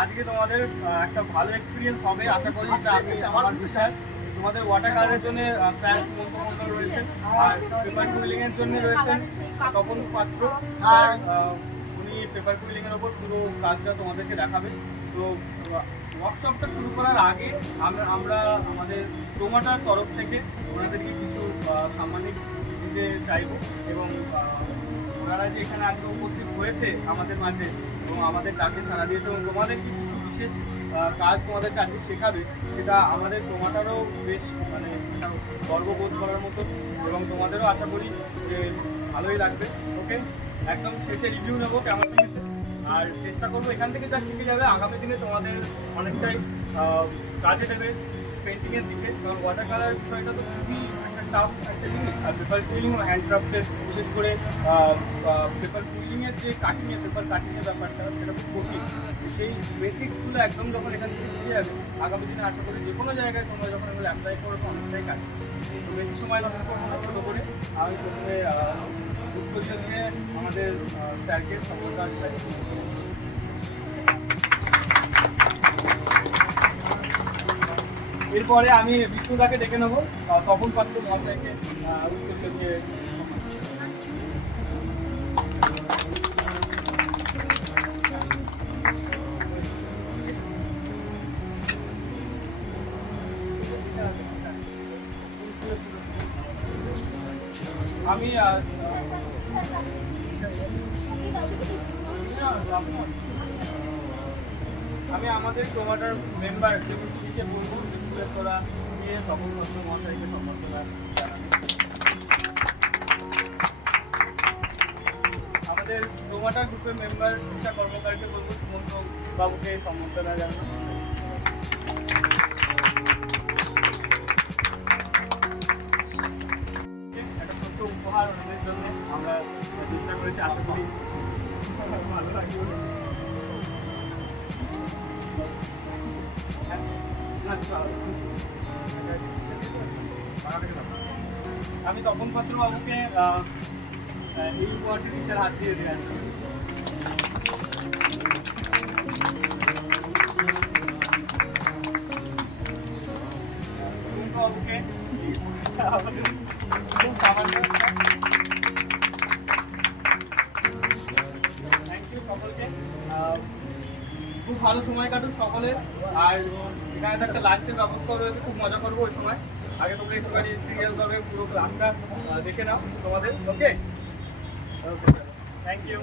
আজকে তোমাদের একটা ভালো এক্সপিরিয়েন্স হবে আশা করি। আমার বিশ্বাস তোমাদের ওয়াটার কালারের জন্য স্যার সুমন্ত মন্ডল রয়েছেন, আর পেপার কুইলিংয়ের জন্য রয়েছেন তপন পাত্র স্যার। উনি পেপার কুইলিংয়ের ওপর পুরো কাজটা তোমাদেরকে দেখাবে। তো ওয়ার্কশপটা শুরু করার আগে আমরা আমাদের ক্রোমাটার তরফ থেকে ওনাদেরকে কিছু সাম্মানিক দিতে চাইব, এবং ওনারা যে এখানে আজকে উপস্থিত হয়েছে আমাদের মাঝে এবং আমাদের ডাকে সাড়া দিয়েছে এবং তোমাদের কি কিছু বিশেষ কাজ তোমাদেরকে আজকে শেখাবে, সেটা আমাদের ক্রোমাটারও বেশ মানে গর্ববোধ করার মতো, এবং তোমাদেরও আশা করি যে ভালোই লাগবে। ওকে, একদম শেষে রিভিউ নেবো কেমন হয়েছে, আর চেষ্টা করবো এখান থেকে যা শিখে যাবে আগামী দিনে তোমাদের অনেকটাই কাজে দেবে পেন্টিংয়ের দিকে। কারণ ওয়াটার কালার বিষয়টা তো খুবই একটা টাফ একটা জিনিস, আর পেপার কুইলিং ও হ্যান্ডক্রাফ্টের বিশেষ করে পেপার কুইলিংয়ের যে পেপার কাটিংয়ের ব্যাপারটা সেটা খুব কঠিন। সেই বেসিকসগুলো একদম যখন এখান থেকে শিখে যাবে আগামী দিনে আশা করি যে কোনো জায়গায় তোমরা যখন এগুলো অ্যাপ্লাই করবো অনেকটাই কাজ। তো বেশি সময় নষ্ট করবো না, ছোটো করে আমি প্রথমে উত্তর নিয়ে আমাদের স্যারকে সফলতা চাই। এরপরে আমি বিষ্ণুদাকে ডেকে নেবো, তপন পাত্র মহাশয়কে উত্তর দিয়ে। আমি আমি আমাদের ক্রোমাটার মেম্বার যেগুলিকে বলবো যেগুলো তোরা নিয়ে তখন পাত্র মহাশয়কে সম্বর্ধনা জানাবে। আমাদের ক্রোমাটার গ্রুপের মেম্বার শিক্ষা কর্মকারকে বলবো সুমন্ত বাবুকে সম্বর্ধনা জানানো। একটা ছোট্ট উপহার ওনাদের জন্য আমরা চেষ্টা করেছি, আশা করি ভালো লাগবে। আমি তপন পাত্র বাবুকে এই উপহারটি টিচার হাত দিয়ে দিয়ে আসছি। বাবুকে খুব সামান্য থ্যাংক ইউ সকলকে। খুব ভালো সময় কাটুক সকলের। আর এখানে তো একটা লাঞ্চের ব্যবস্থা রয়েছে, খুব মজা করবো ওই সময়। আগে তোমরা একটুখানি সিরিয়াস ভাবে পুরো ক্লাসটা দেখে নাও তোমাদের। ওকে ওকে, থ্যাংক ইউ।